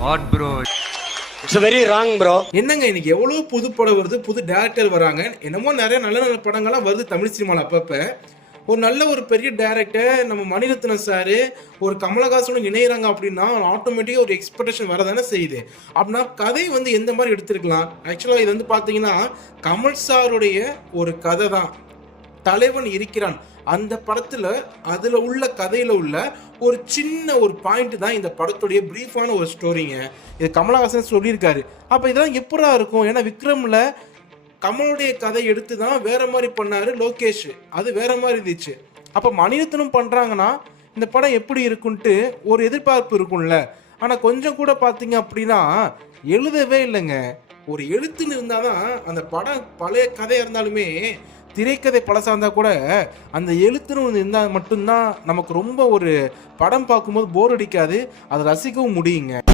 What bro, it's very wrong bro. என்னங்க இன்னைக்கு எவ்வளோ புது படம் வருது, புது டேரக்டர் வராங்க, என்னமோ நிறைய நல்ல நல்ல படங்கள்லாம் வருது தமிழ் சினிமாவில். அப்பப்போ ஒரு நல்ல ஒரு பெரிய டேரக்டர் நம்ம மணிரத்னம் சார் ஒரு கமலஹாசனும் இணையிறாங்க அப்படின்னா ஆட்டோமேட்டிக்காக ஒரு எக்ஸ்பெக்டேஷன் வரதானே செய்யுது. அப்படின்னா கதை வந்து எந்த மாதிரி எடுத்திருக்கலாம்? ஆக்சுவலாக இது வந்து பார்த்தீங்கன்னா கமல் சாருடைய ஒரு கதை தான், தலைவன் இருக்கிறான். அந்த படத்தில் அதில் உள்ள கதையில் உள்ள ஒரு சின்ன ஒரு பாயிண்ட் தான் இந்த படத்துடைய ப்ரீஃபான ஒரு ஸ்டோரிங்க. இது கமலஹாசன் சொல்லியிருக்காரு. அப்போ இதெல்லாம் எப்படா இருக்கும்? ஏன்னா விக்ரமில் கமலுடைய கதை எடுத்து தான் வேற மாதிரி பண்ணாரு லோகேஷ், அது வேற மாதிரி இருந்துச்சு. அப்போ மணிரத்னம் பண்ணுறாங்கன்னா இந்த படம் எப்படி இருக்குன்ட்டு ஒரு எதிர்பார்ப்பு இருக்கும்ல. ஆனால் கொஞ்சம் கூட பார்த்தீங்க அப்படின்னா எழுதவே இல்லைங்க. ஒரு எழுத்துன்னு இருந்தால் தான் அந்த படம் பழைய கதையாக இருந்தாலுமே திரைக்கதை பழசாக இருந்தால் கூட அந்த எழுத்துன்னு இருந்தால் மட்டும்தான் நமக்கு ரொம்ப ஒரு படம் பார்க்கும்போது போர் அடிக்காது, அதை ரசிக்கவும் முடியுங்க.